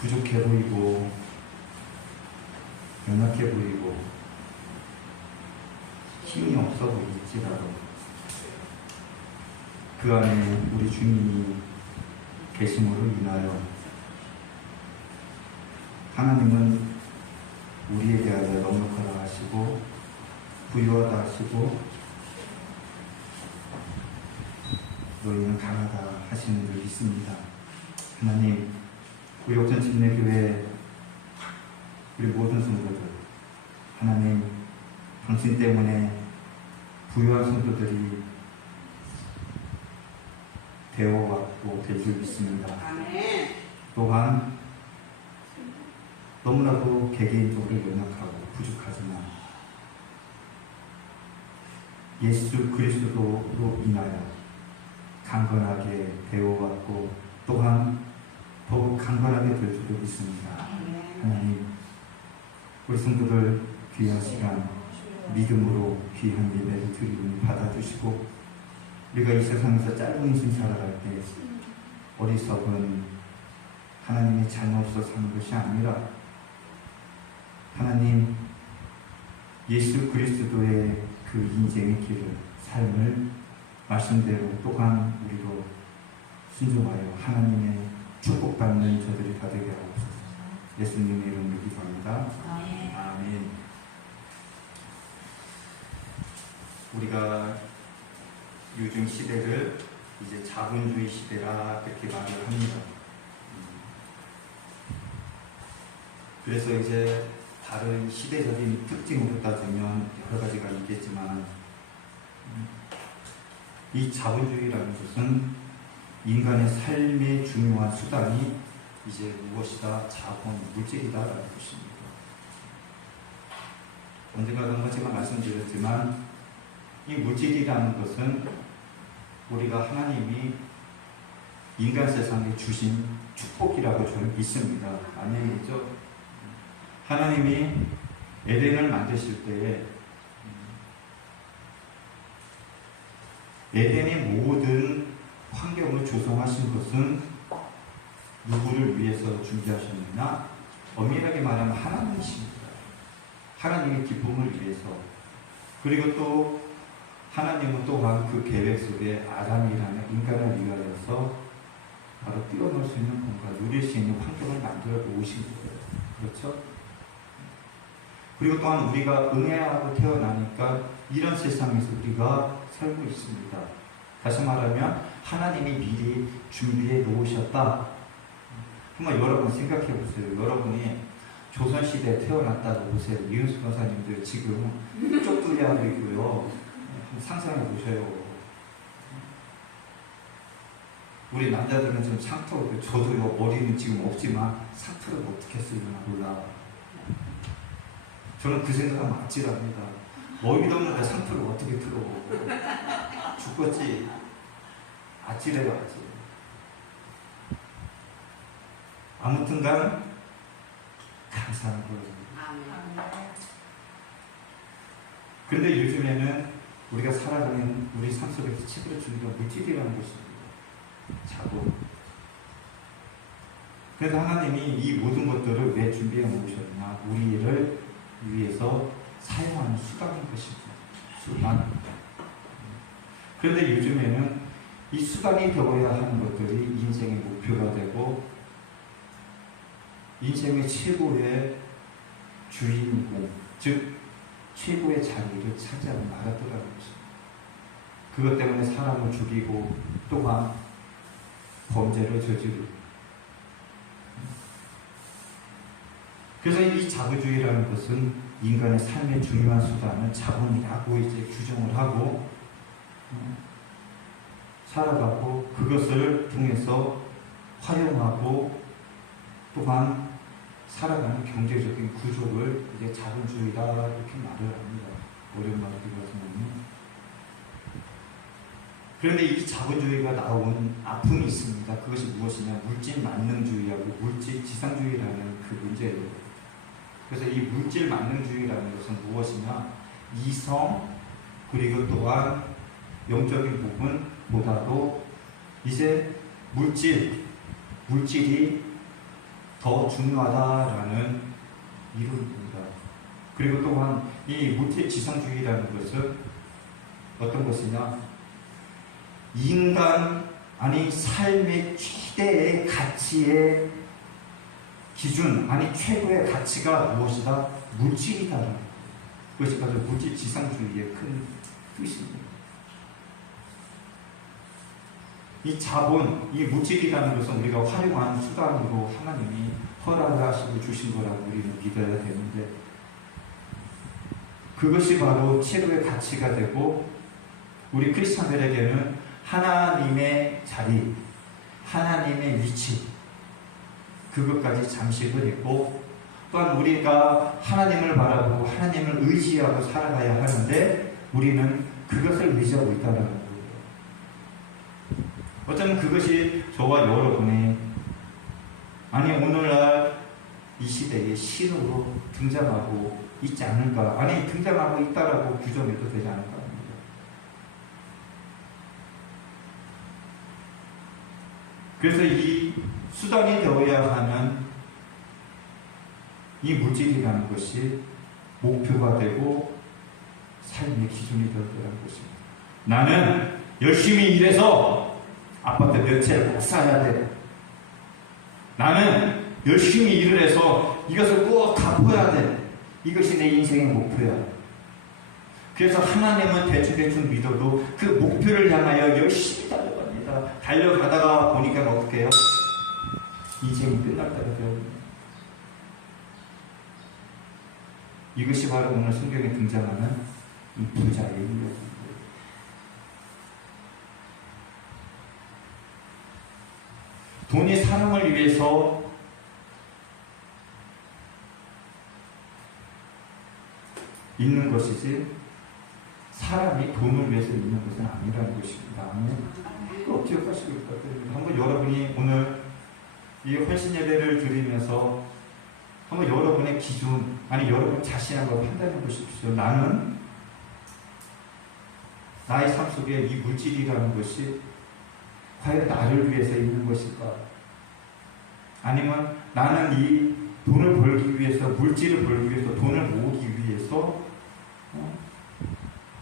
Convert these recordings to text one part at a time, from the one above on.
부족해 보이고 연약해 보이고 힘이 없어 보일지라도 그 안에 우리 주님이 계심으로 인하여 하나님은 우리에 대하여 넉넉하다 하시고 부유하다 하시고 너희는 강하다 하시는 줄 믿습니다. 하나님, 우리 옥천 침례교회 우리 모든 성도들, 하나님 당신 때문에 부유한 성도들이 되어왔고 될 줄 믿습니다. 또한 너무나도 개개인적으로 연약하고 부족하지만 예수 그리스도로 인하여 강건하게 되어왔고 또한 더욱 강건하게 될 줄로 믿습니다. 하나님, 우리 성도들 귀한 시간 믿음으로 귀한 예배를 드리니 받아주시고 우리가 이 세상에서 짧은 인생 살아갈 때 어리석은 하나님의 잘못으로 사는 것이 아니라 하나님 예수 그리스도의 그 인생의 길을 삶을 말씀대로 또한 우리로 순종하여 하나님의 축복받는 저들이 다 되게 하옵소서. 예수님의 이름으로 기도합니다. 아멘. 우리가 요즘 시대를 이제 자본주의 시대라 그렇게 말을 합니다. 그래서 이제 다른 시대적인 특징으로 따지면 여러 가지가 있겠지만 이 자본주의라는 것은 인간의 삶의 중요한 수단이 이제 무엇이다? 자본, 물질이다라는 것입니다. 언젠가 한번 제가 말씀드렸지만 이 물질이라는 것은 우리가 하나님이 인간 세상에 주신 축복이라고 저는 믿습니다. 아멘이죠? 하나님이 에덴을 만드실 때에 에덴의 모든 환경을 조성하신 것은 누구를 위해서 준비하셨느냐? 엄밀하게 말하면 하나님이십니다. 하나님의 기쁨을 위해서. 그리고 또 하나님은 또한 그 계획 속에 아담이라는 인간을 위하여서 바로 뛰어놀 수 있는 공간, 누릴 수 있는 환경을 만들어 놓으신 거예요. 그렇죠? 그리고 또한 우리가 은혜하고 태어나니까 이런 세상에서 우리가 살고 있습니다. 다시 말하면 하나님이 미리 준비해 놓으셨다. 한번 여러분 생각해 보세요. 여러분이 조선시대에 태어났다고 보세요. 이은수 권사님들 지금 쪽두리하고 있고요. 상상해 보셔요. 우리 남자들은 좀 상투, 저도요, 머리는 지금 없지만 상투를 어떻게 쓰려나 몰라. 저는 그 생각하면 아찔합니다. 머리도 없는데 상투를 어떻게 틀어. 죽겠지. 아찔해요, 아찔. 아무튼간 감사한 거예요. 그런데 요즘에는 우리가 살아가는 우리 삶 속에서 책으로 주는 건 물질이라는 것입니다. 자본. 그래서 하나님이 이 모든 것들을 왜 준비해 놓으셨냐? 우리를 위해서 사용하는 수단인 것입니다. 수단. 그런데 요즘에는 이 수단이 되어야 하는 것들이 인생의 목표가 되고 인생의 최고의 주인공, 즉 최고의 자리를 차지하고 말았더라는 것입니다. 그것 때문에 사람을 죽이고 또한 범죄를 저지르고. 그래서 이 자본주의라는 것은 인간의 삶의 중요한 수단은 자본이라고 이제 규정을 하고 살아가고 그것을 통해서 활용하고 또한 살아가는 경제적인 구조를 이제 자본주의다 이렇게 말을 합니다. 오랜만에 이것은. 그런데 이 자본주의가 나온 아픔이 있습니다. 그것이 무엇이냐? 물질 만능주의하고 물질 지상주의라는 그 문제예요. 그래서 이 물질 만능주의라는 것은 무엇이냐? 이성 그리고 또한 영적인 부분보다도 이제 물질이 더 중요하다라는 이론입니다. 그리고 또한 이 무지지상주의라는 것은 어떤 것이냐? 인간 아니 삶의 최대의 가치의 기준 아니 최고의 가치가 무엇이다? 물질이다. 그것이 바로 무지지상주의의 큰 뜻입니다. 이 자본, 이 물질이라는 것은 우리가 활용한 수단으로 하나님이 허락을 하시고 주신 거라고 우리는 믿어야 되는데, 그것이 바로 최고의 가치가 되고 우리 크리스찬들에게는 하나님의 자리, 하나님의 위치, 그것까지 잠식을 했고, 또한 우리가 하나님을 바라보고 하나님을 의지하고 살아가야 하는데 우리는 그것을 의지하고 있다는 거예요. 어쩌면 그것이 저와 여러분의 아니 오늘날 이 시대의 신호로 등장하고 있지 않을까, 아니 등장하고 있다라고 규정해도 되지 않을까 합니다. 그래서 이 수단이 되어야 하는 이 물질이라는 것이 목표가 되고 삶의 기준이 되어야 것입니다. 나는 열심히 일해서 아파트 몇 채를 꼭 사야 돼. 나는 열심히 일을 해서 이것을 꼭 갚아야 돼. 이것이 내 인생의 목표야. 그래서 하나님은 대충 믿어도 그 목표를 향하여 열심히 달려갑니다. 달려가다가 보니까 어떻게 해요? 인생이 끝날 때가 되어요. 이것이 바로 오늘 성경에 등장하는 이 부자의 인격입니다. 돈이 사람을 위해서 있는 것이지 사람이 돈을 위해서 있는 것은 아니라는 것입니다. 꼭 기억하시길 부탁드립니다. 한번 여러분이 오늘 이 헌신 예배를 드리면서 한번 여러분의 기준, 아니 여러분 자신을 한번 판단해 보십시오. 나는 나의 삶 속에 이 물질이라는 것이 과연 나를 위해서 있는 것일까? 아니면 나는 이 돈을 벌기 위해서, 물질을 벌기 위해서, 돈을 모으기 위해서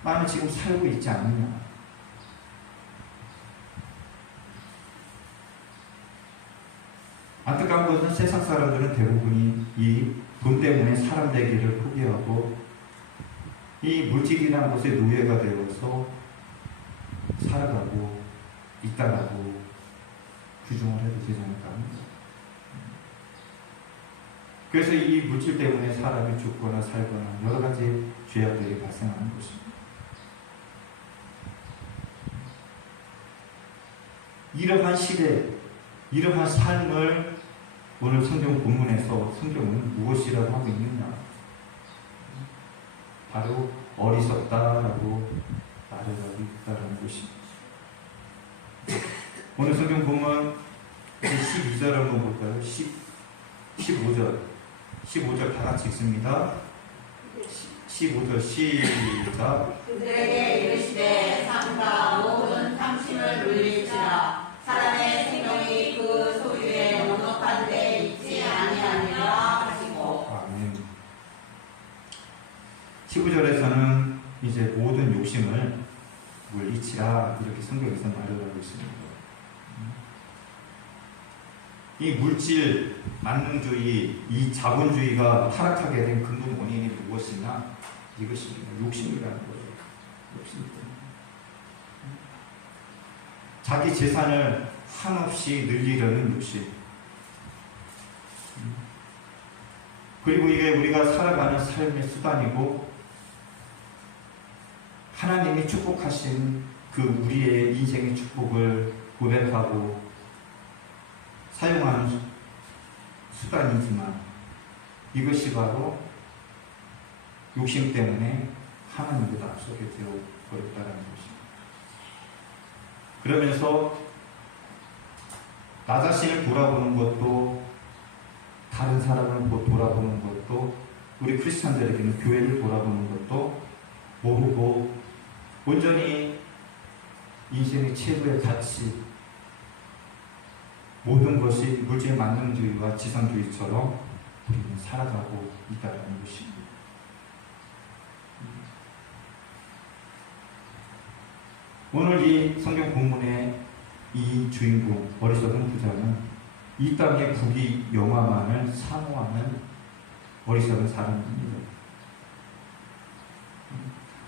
나는 지금 살고 있지 않느냐? 안타까운 것은 세상 사람들은 대부분이 이 돈 때문에 사람 되기를 포기하고 이 물질이라는 것에 노예가 되어서 살아가고 있다라고 규정을 해도 되지 않을까 합니다. 그래서 이 물질 때문에 사람이 죽거나 살거나 여러 가지 죄악들이 발생하는 것입니다. 이러한 시대, 이러한 삶을 오늘 성경 본문에서 성경은 무엇이라고 하고 있느냐? 바로 어리석다라고 말을 하고 있다는 것입니다. 오늘 성경 본문 12절 한번 볼까요? 15절 다 같이 읽습니다. 15절 시작. 그들에게 이르시되 삶과 모든 탐심을 물릴지라 사람의 생명이 그 소유에 넉넉한 데 있지 아니하니라 하시고. 아멘. 15절에서는 이제 모든 욕심을 물리치라 이렇게 성경에서 말을 하고 있습니다. 이 물질, 만능주의, 이 자본주의가 타락하게 된 근본 원인이 무엇이냐? 이것입니다. 욕심이라는 거예요. 욕심입니다. 자기 재산을 한없이 늘리려는 욕심. 그리고 이게 우리가 살아가는 삶의 수단이고 하나님이 축복하신 그 우리의 인생의 축복을 고백하고 사용하는 수단이지만 이것이 바로 욕심 때문에 하나님보다 앞서게 되어버렸다는 것입니다. 그러면서 나 자신을 돌아보는 것도 다른 사람을 돌아보는 것도 우리 크리스찬들에게는 교회를 돌아보는 것도 모르고 온전히 인생의 최고의 가치 모든 것이 물질 만능주의와 지성주의처럼 우리는 살아가고 있다는 것입니다. 오늘 이 성경 본문의 이 주인공 어리석은 부자는 이 땅의 부귀 영화만을 사모하는 어리석은 사람입니다.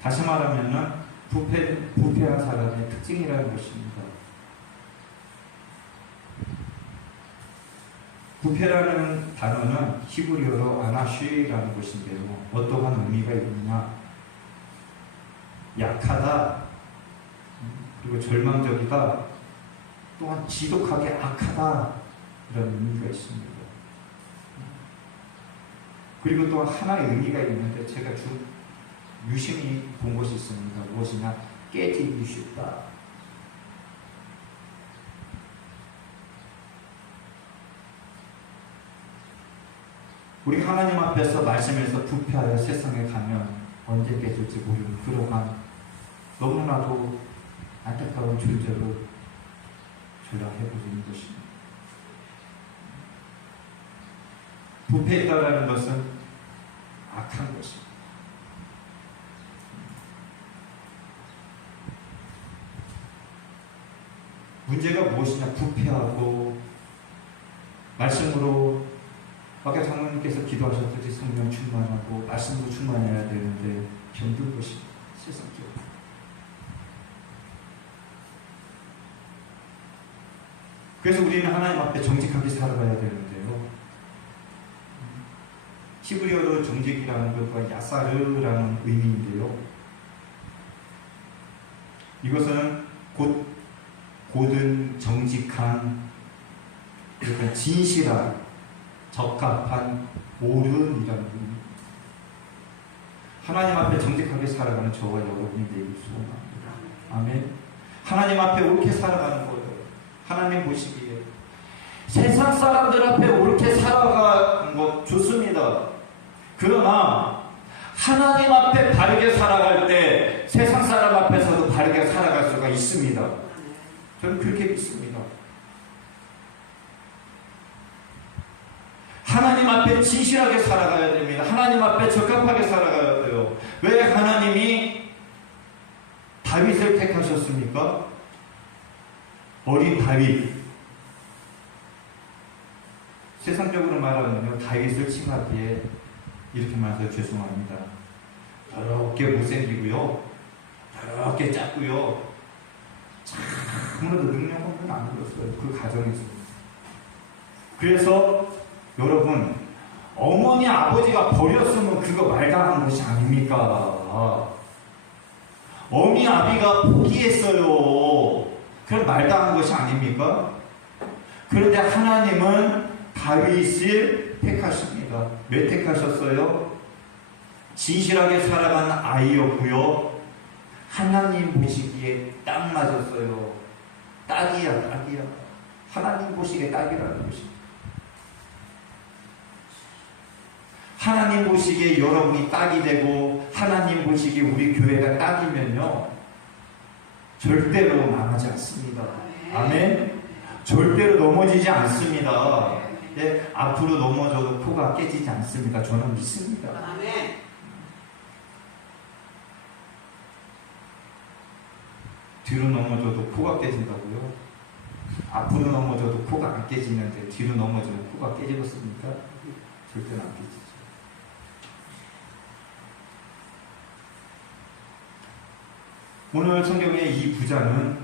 다시 말하면 부패한 사람의 특징이라는 것입니다. 부패라는 단어는 히브리어로 아나쉬라는 것인데요. 어떠한 의미가 있느냐? 약하다, 그리고 절망적이다, 또한 지독하게 악하다 이런 의미가 있습니다. 그리고 또 하나의 의미가 있는데 제가 유심히 본 것이 있습니다. 무엇이냐? 깨지기 쉽다. 우리 하나님 앞에서 말씀에서 부패하여 세상에 가면 언제 깨질지 모르는 그러한 너무나도 안타까운 존재로 전락해버리는 것입니다. 부패했다라는 것은 악한 것입니다. 문제가 무엇이냐? 부패하고 말씀으로 아까 장로님께서 기도하셨듯이 성령 충만하고 말씀으로 충만해야 되는데 병들 것입니다. 세상적으로. 그래서 우리는 하나님 앞에 정직하게 살아가야 되는데요. 히브리어로 정직이라는 것과 야사르라는 의미인데요. 이것은 곧은 정직한, 그러니까 진실한, 적합한, 옳은이라는 의미입니다. 하나님 앞에 정직하게 살아가는 저와 여러분이 되길 소원합니다. 아멘. 하나님 앞에 옳게 살아가는 거예요. 하나님 보시기에 세상 사람들 앞에 옳게 살아가는 것 좋습니다. 그러나 하나님 앞에 바르게 살아갈 때 세상 사람 앞에서도 바르게 살아갈 수가 있습니다. 저는 그렇게 믿습니다. 하나님 앞에 진실하게 살아가야 됩니다. 하나님 앞에 적합하게 살아가야 돼요. 왜 하나님이 다윗을 택하셨습니까? 어린 다윗. 세상적으로 말하면요, 다윗을 칭하기에 이렇게 말해서 죄송합니다. 더럽게 못생기고요, 더럽게 작고요, 참으로도 능력 없는 아무였어요. 그 가정에서. 그래서 여러분, 어머니 아버지가 버렸으면 그거 말당한 것이 아닙니까? 어미 아비가 포기했어요. 그럼 말당한 것이 아닙니까? 그런데 하나님은 다윗을 택하십니다. 왜 택하셨어요? 진실하게 살아가는 아이였고요, 하나님 보시기에 딱 맞았어요. 딱이야, 딱이야. 하나님 보시기에 딱이라는 것입니다. 하나님 보시기에 여러분이 딱이 되고 하나님 보시기에 우리 교회가 딱이면요, 절대로 망하지 않습니다. 아멘. 절대로 넘어지지 않습니다. 네, 앞으로 넘어져도 코가 깨지지 않습니다. 저는 믿습니다. 아멘. 뒤로 넘어져도 코가 깨진다고요? 앞으로 넘어져도 코가 안 깨지는데 뒤로 넘어지면 코가 깨지겠습니까? 절대로 안 깨지죠. 오늘 성경의 이 부자는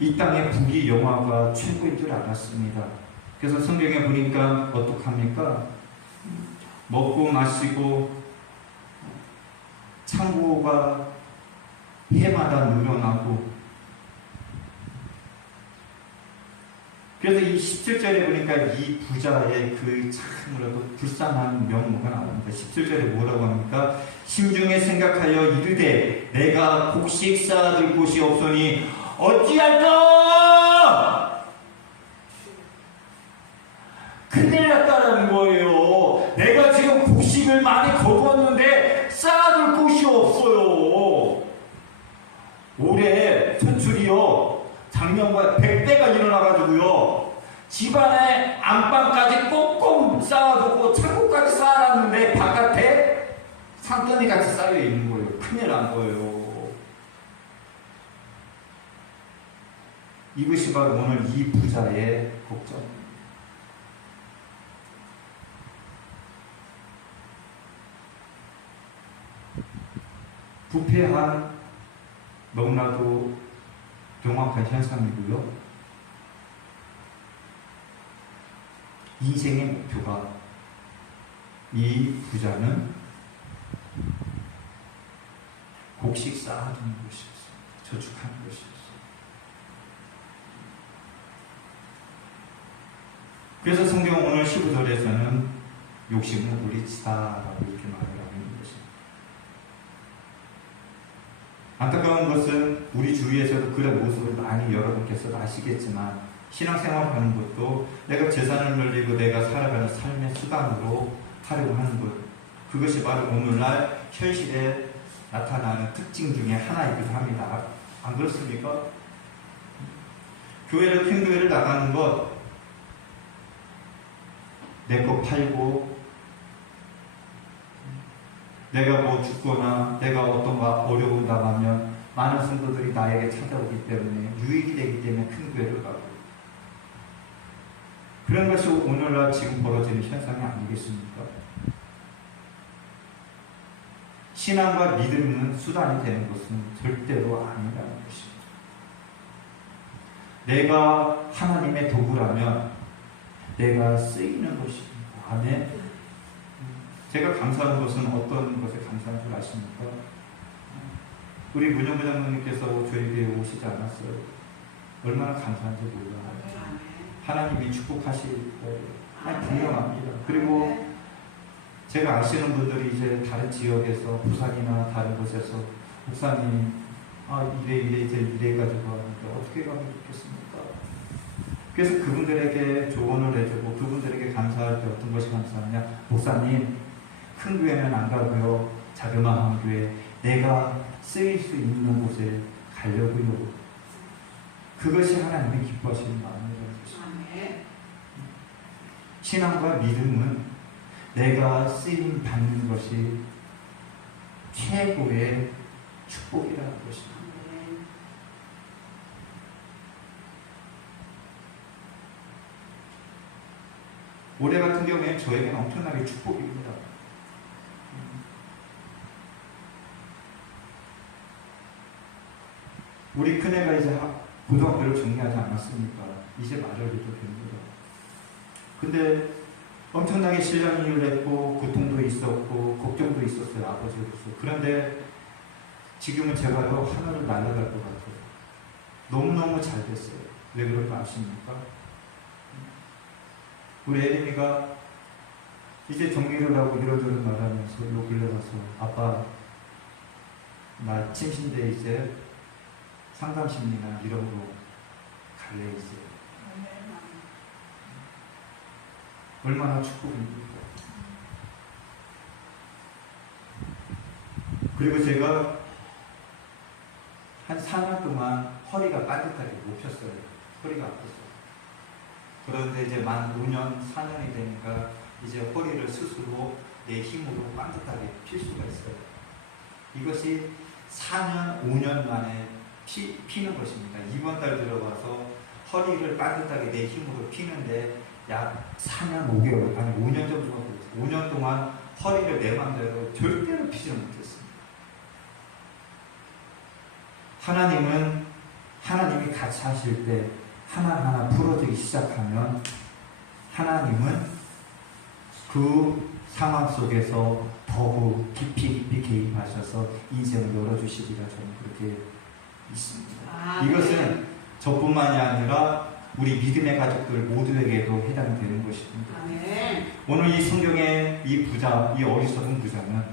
이 땅의 부귀 영화가 최고인 줄 알았습니다. 그래서 성경에 보니까 어떡합니까? 먹고 마시고 창고가 해마다 늘어나고, 그래서 이 17절에 보니까 이 부자의 그 참으로도 불쌍한 면모가 나옵니다. 17절에 뭐라고 합니까? 심중에 생각하여 이르되 내가 곡식 쌓아둘 곳이 없으니 어찌할까? 큰일 났다라는 거예요. 내가 지금 곡식을 많이 거두었는데 쌓아둘 곳이 없어요. 올해 수출이요, 작년보다 100배가 일어나가지고요, 집안에 안방까지 꽁꽁 쌓아두고 창고까지 쌓아놨는데 바깥에 산더미 같이 쌓여 있는 거예요. 큰일 난 거예요. 이것이 바로 오늘 이 부자의 걱정입니다. 부패한 너무나도 명확한 현상이고요. 인생의 목표가 이 부자는 곡식 쌓아두는 것이었어요. 저축하는 것이었어요. 그래서 성경 오늘 15절에서는 욕심을 물리치다라고 이렇게 말을 하는 것입니다. 안타까운 것은 우리 주위에서도 그런 모습을 많이 여러분께서도 아시겠지만 신앙생활하는 것도 내가 재산을 늘리고 내가 살아가는 삶의 수단으로 하려고 하는 것, 그것이 바로 오늘날 현실에 나타나는 특징 중에 하나이기도 합니다. 안 그렇습니까? 교회를, 큰 교회를 나가는 것, 내 거 팔고 내가 뭐 죽거나 내가 어떤가 어려움 당하면 많은 성도들이 나에게 찾아오기 때문에 유익이 되기 때문에 큰 교회를 가고, 그런 것이 오늘날 지금 벌어지는 현상이 아니겠습니까? 신앙과 믿음은 수단이 되는 것은 절대로 아니라는 것입니다. 내가 하나님의 도구라면 내가 쓰이는 것입니다. 아멘. 제가 감사하는 것은 어떤 것에 감사한 줄 아십니까? 우리 문영부장님께서 저에게 오시지 않았어요. 얼마나 감사한지 몰라요. 하나님이 축복하실 거예요. 분명합니다. 그리고 제가 아시는 분들이 이제 다른 지역에서, 부산이나 다른 곳에서 목사님, 이래 가지고 하는데 어떻게 가면 좋겠습니까? 그래서 그분들에게 조언을 해주고 그분들에게 감사할 때 어떤 것이 감사하냐? 목사님, 큰 교회는 안 가고요, 자그마한 교회, 내가 쓰일 수 있는 곳에 가려고요. 그것이 하나님의 기뻐하시는 마음이라는 것입니다. 신앙과 믿음은 내가 쓰임 받는 것이 최고의 축복이라는 것입니다. 올해 같은 경우에는 저에게는 엄청나게 축복입니다. 우리 큰애가 이제 고등학교를 정리하지 않았습니까? 이제 말을 해도 됩니다. 근데 엄청나게 신랑을 했고 고통도 있었고 걱정도 있었어요. 아버지로서. 그런데 지금은 제가 더 하늘을 날아갈 것 같아요. 너무너무 잘 됐어요. 왜 그런가 아십니까? 우리 애림이가 이제 정리를 하고 이러저러 말하면서 요 근래 가서 아빠, 나 침신대 이제 상담심리나 이런 거 갈래 이제. 얼마나 축복입니까? 그리고 제가 한 4년 동안 허리가 빠듯하게 못 폈어요. 허리가 아팠어요. 그런데 이제 만 5년, 4년이 되니까 이제 허리를 스스로 내 힘으로 반듯하게 필 수가 있어요. 이것이 4년, 5년 만에 피는 것입니다. 이번 달 들어가서 허리를 반듯하게 내 힘으로 피는데 약 4년 5개월, 아니 5년 정도가 걸렸어요. 5년 동안 허리를 내 맘대로 절대로 피지를 못했습니다. 하나님은 하나님이 같이 하실 때 하나하나 풀어지기 시작하면 하나님은 그 상황 속에서 더욱 깊이 개입하셔서 인생을 열어주시리라 저는 그렇게 믿습니다. 이것은 저뿐만이 아니라 우리 믿음의 가족들 모두에게도 해당이 되는 것입니다. 오늘 이 성경의 이 부자, 이 어리석은 부자는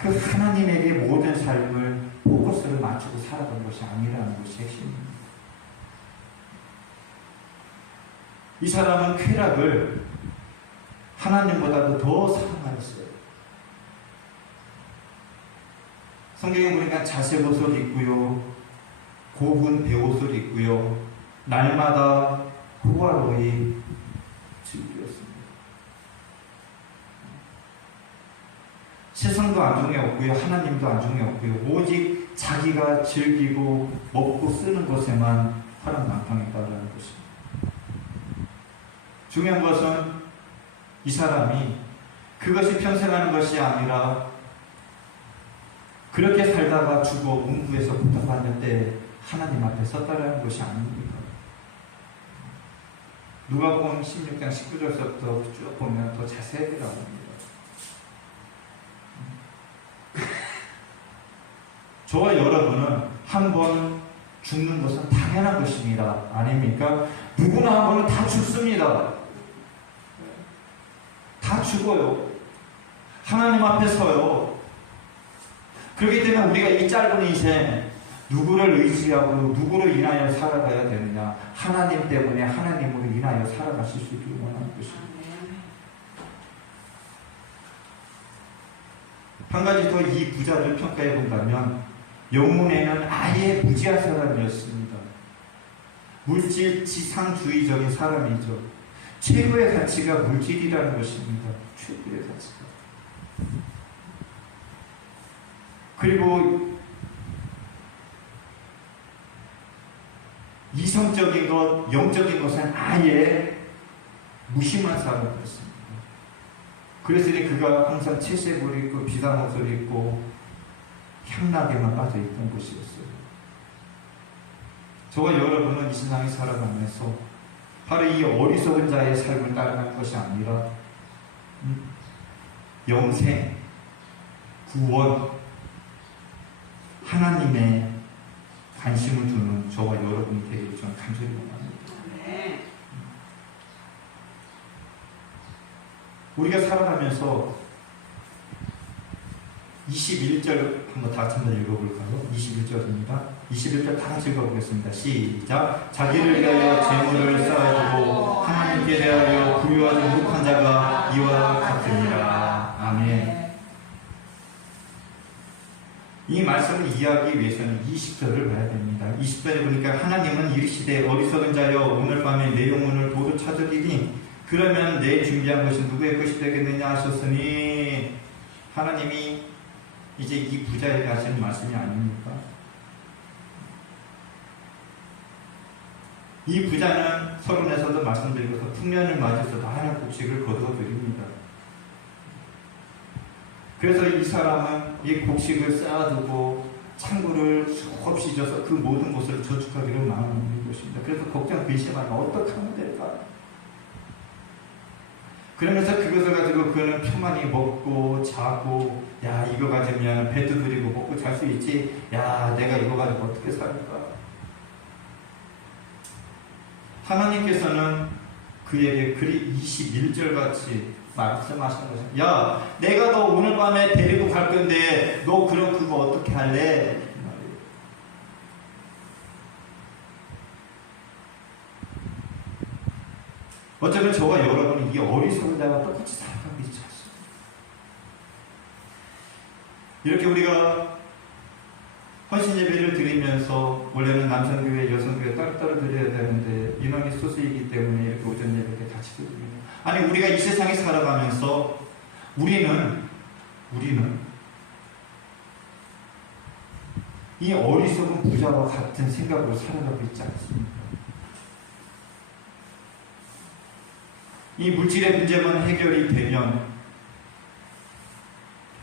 그 하나님에게 모든 삶을 포커스를 맞추고 살아간 것이 아니라는 것이 핵심입니다. 이 사람은 쾌락을 하나님보다도 더 사랑하였어요. 성경에 보니까 자색 옷을 입고요, 고운 배옷을 입고요, 날마다 호화로이 즐겼습니다. 세상도 안중에 없고요, 하나님도 안중에 없고요, 오직 자기가 즐기고 먹고 쓰는 것에만 파란망탕했다는 것입니다. 중요한 것은 이 사람이 그것이 평생 하는 것이 아니라 그렇게 살다가 죽어 문구에서 고통받는 때 하나님 앞에 섰다라는 것이 아닙니까? 누가복음 16장 19절부터 쭉 보면 더 자세하게 나옵니다. 저와 여러분은 한 번 죽는 것은 당연한 것입니다. 아닙니까? 누구나 한 번은 다 죽습니다. 다 죽어요. 하나님 앞에 서요. 그렇기 때문에 우리가 이 짧은 인생 누구를 의지하고 누구를 인하여 살아가야 되느냐? 하나님 때문에 하나님으로 인하여 살아가실 수 있기를 원하는 것입니다. 한 가지 더 이 부자를 평가해 본다면 영혼에는 아예 무지한 사람이었습니다. 물질 지상주의적인 사람이죠. 최고의 가치가 물질이라는 것입니다. 최고의 가치가. 그리고 이성적인 것, 영적인 것은 아예 무심한 사람이었습니다. 그랬으니 그가 항상 채색을 입고 비단옷을 입고 향락에만 빠져있던 것이었어요. 저와 여러분은 이 세상에 살아가면서 바로 이 어리석은 자의 삶을 따라가는 것이 아니라 영생, 구원, 하나님의 관심을 두는 저와 여러분이 되기를 저는 간절히 원합니다. 우리가 살아가면서 21절 한번 다 같이 한번 읽어볼까요? 21절입니다. 21절 다 같이 읽어보겠습니다. 시작. 자기를 위하여 재물을 쌓아두고 하나님께 대하여 부유하지 못한 자가 이와 같으니라. 아멘. 이 말씀을 이해하기 위해서는 20절을 봐야 됩니다. 20절에 보니까 하나님은 이르시되 어리석은 자여 오늘 밤에 내 영혼을 도로 찾으리니 그러면 내 준비한 것이 누구의 것이 되겠느냐 하셨으니 하나님이 이제 이 부자에게 하시는 말씀이 아닙니까? 이 부자는 서론에서도 말씀드리고서 풍년을 맞아서 많은 곡식을 거두어 드립니다. 그래서 이 사람은 이 곡식을 쌓아두고 창고를 수없이 져서 그 모든 것을 저축하기를 마음먹는 것입니다. 그래서 걱정 근심하면 어떻게 하면 될까? 그러면서 그것을 가지고 그는 평안히 먹고 자고, 야 이거 가지면 배 두드리고 먹고 잘 수 있지, 야 내가 이거 가지고 어떻게 살까? 하나님께서는 그에게 그리 21절 같이 말씀하시는 것입니다. 야 내가 너 오늘 밤에 데리고 갈 건데 너 그럼 그거 어떻게 할래? 어쩌면 저와 여러분이 이 어리석은 자와 똑같이 살아가고 있지 않습니다. 이렇게 우리가 헌신 예배를 드리면서 원래는 남성교회, 여성교회 따로따로 드려야 되는데 인원이 소수이기 때문에 이렇게 오전 예배 때 같이 드립니다. 아니 우리가 이 세상에 살아가면서 우리는 이 어리석은 부자와 같은 생각으로 살아가고 있지 않습니까? 이 물질의 문제만 해결이 되면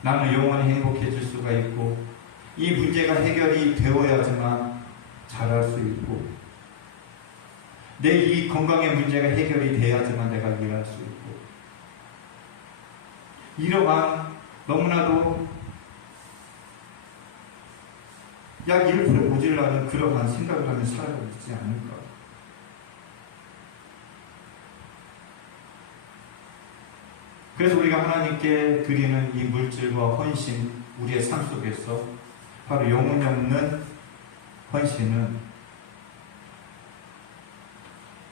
나는 영원히 행복해질 수가 있고 이 문제가 해결이 되어야지만 잘할 수 있고 내 이 건강의 문제가 해결이 돼야지만 내가 일할 수 있고 이러한 너무나도 약 1% 모질라는 그러한 생각을 하며 살아가고 있지 않을까. 그래서 우리가 하나님께 드리는 이 물질과 헌신, 우리의 삶 속에서 바로 영혼이 없는 헌신은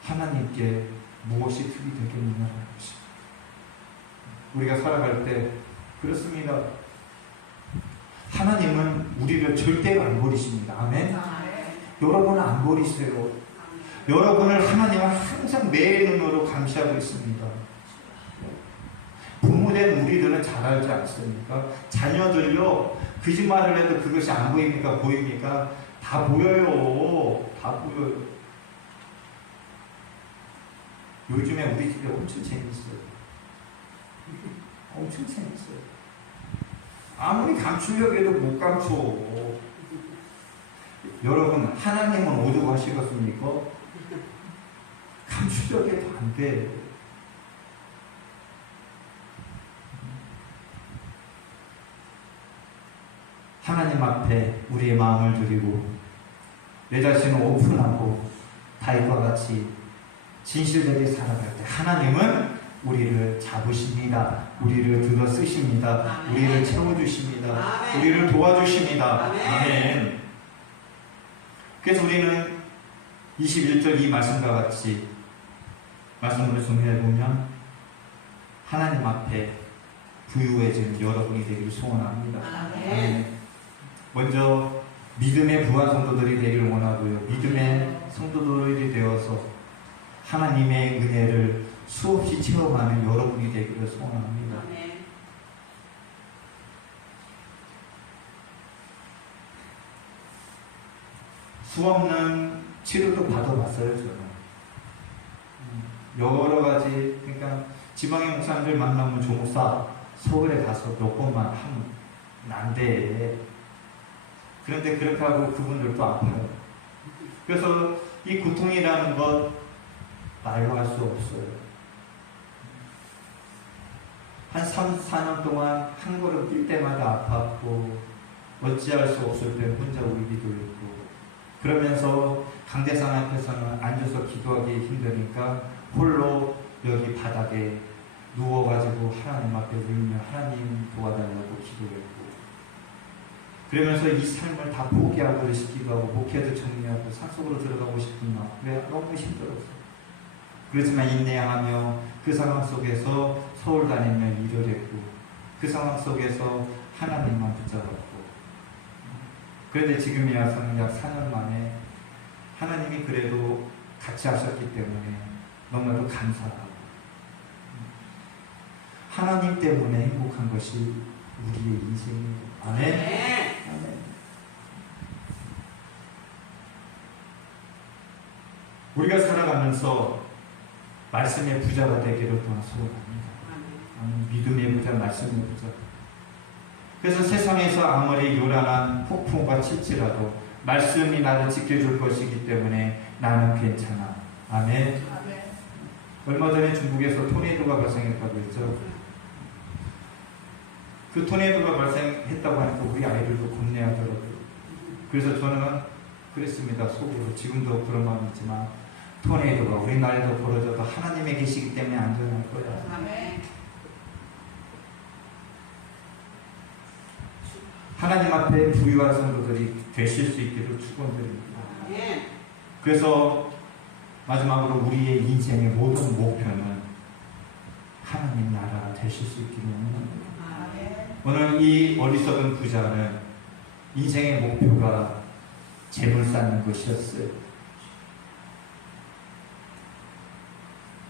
하나님께 무엇이 득이 되겠느냐는 것입니다. 우리가 살아갈 때 그렇습니다. 하나님은 우리를 절대로 안 버리십니다. 아멘. 여러분은 안 버리세요. 여러분을 하나님은 항상 매 눈으로 감시하고 있습니다. 부모된 우리들은 잘 알지 않습니까? 자녀들요, 거짓말을 해도 그것이 안 보입니까? 보입니까? 다 보여요. 다 보여요. 요즘에 우리 집에 엄청 재밌어요. 엄청 재밌어요. 아무리 감추려고 해도 못 감춰. 여러분, 하나님은 오죽하시겠습니까? 감추려고 해도 안 돼. 하나님 앞에 우리의 마음을 드리고 내 자신을 오픈하고 다윗과 같이 진실되게 살아갈 때 하나님은 우리를 잡으십니다. 우리를 들어 쓰십니다. 아멘. 우리를 채워주십니다. 아멘. 우리를 도와주십니다. 아멘. 아멘. 그래서 우리는 21절 이 말씀과 같이 말씀으로 정리해보면 하나님 앞에 부유해지는 여러분이 되기를 소원합니다. 아멘. 먼저 믿음의 부한 성도들이 되기를 원하고요. 믿음의 성도들이 되어서 하나님의 은혜를 수없이 체험하는 여러분이 되기를 소원합니다. 아멘. 수없는 치료도 받아봤어요, 저는. 여러 가지, 그러니까 지방의 목사님들 만나면 조목사 서울에 가서 몇 번만 하면 난데, 그런데 그렇게 하고 그분들도 아파요. 그래서 이 고통이라는 것 말로 할 수 없어요. 한 3, 4년 동안 한 걸음 뛸 때마다 아팠고 어찌할 수 없을 때 혼자 울기도 했고 그러면서 강대상 앞에서는 앉아서 기도하기 힘드니까 홀로 여기 바닥에 누워가지고 하나님 앞에 울며 하나님 도와달라고 기도했고 그러면서 이 삶을 다 포기하고 싶기도 하고 목회도 정리하고 산속으로 들어가고 싶은 마음 왜 너무 힘들었어요. 그렇지만 인내하며 그 상황 속에서 서울 다니며 일을 했고 그 상황 속에서 하나님만 붙잡았고 그런데 지금에 와서는 약 4년 만에 하나님이 그래도 같이 하셨기 때문에 너무나도 감사하고 하나님 때문에 행복한 것이 우리의 인생입니다. 아멘. 아멘. 우리가 살아가면서 말씀의 부자가 되기를 또한 소원합니다. 아멘. 믿음의 부자, 말씀의 부자. 그래서 세상에서 아무리 요란한 폭풍과 칠지라도 말씀이 나를 지켜줄 것이기 때문에 나는 괜찮아. 아멘. 아멘. 얼마 전에 중국에서 토네이도가 발생했다고 했죠. 그 토네이도가 발생했다고 하니까 우리 아이들도 겁내하더라고요. 그래서 저는 그랬습니다. 속으로. 지금도 그런 마음이 있지만 토네이도가 우리나라에도 벌어져도 하나님이 계시기 때문에 안전할 거야. 아멘. 하나님 앞에 부유한 성도들이 되실 수 있기를 축원드립니다. 아멘. 그래서 마지막으로 우리의 인생의 모든 목표는 하나님 나라가 되실 수 있기를 원합니다. 아멘. 오늘 이 어리석은 부자는 인생의 목표가 재물 쌓는 것이었어요.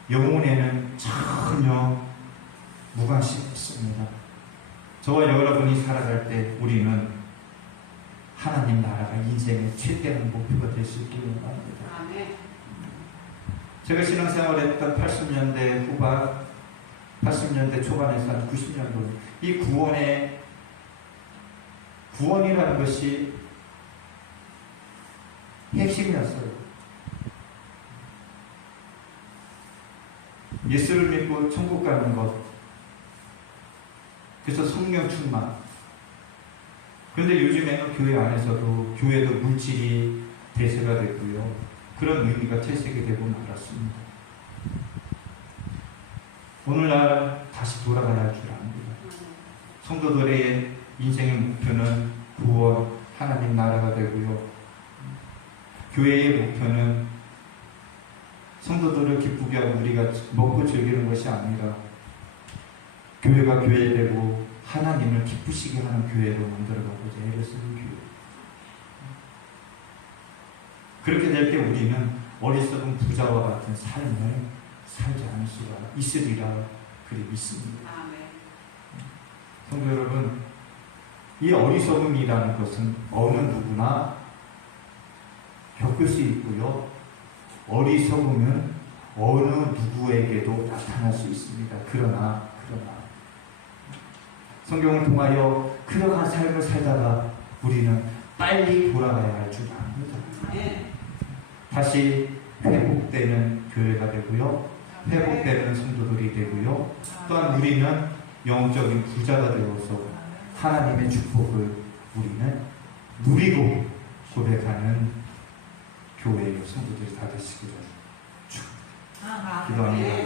영혼에는 전혀 무관심했습니다. 저와 여러분이 살아갈 때 우리는 하나님 나라가 인생의 최대한 목표가 될 수 있기를 바랍니다. 아멘. 제가 신앙생활을 했던 80년대 후반, 80년대 초반에서 한 90년도 이 구원이라는 것이 핵심이었어요. 예수를 믿고 천국 가는 것. 그래서 성령 충만. 그런데 요즘에는 교회 안에서도 교회도 물질이 대세가 됐고요. 그런 의미가 퇴색이 되고 말았습니다. 오늘날 다시 돌아가야 할 줄 압니다. 성도들의 인생의 목표는 구원, 하나님 나라가 되고요. 교회의 목표는 성도들을 기쁘게 하고 우리가 먹고 즐기는 것이 아니라 교회가 교회되고 하나님을 기쁘시게 하는 교회로 만들어가고자 애를 쓰는 교회. 그렇게 될 때 우리는 어리석은 부자와 같은 삶을 살지 않을 수가 있으리라 그리 믿습니다. 성도 여러분, 이 어리석음이라는 것은 어느 누구나 겪을 수 있고요. 어리석음은 어느 누구에게도 나타날 수 있습니다. 그러나 성경을 통하여 그러한 삶을 살다가 우리는 빨리 돌아가야 할 줄 압니다. 다시 회복되는 교회가 되고요. 회복되는 성도들이 되고요. 또한 우리는 영적인 부자가 되어서 하나님의 축복을 우리는 누리고 고백하는 교회의 성도들이 다 되시기를 기도합니다.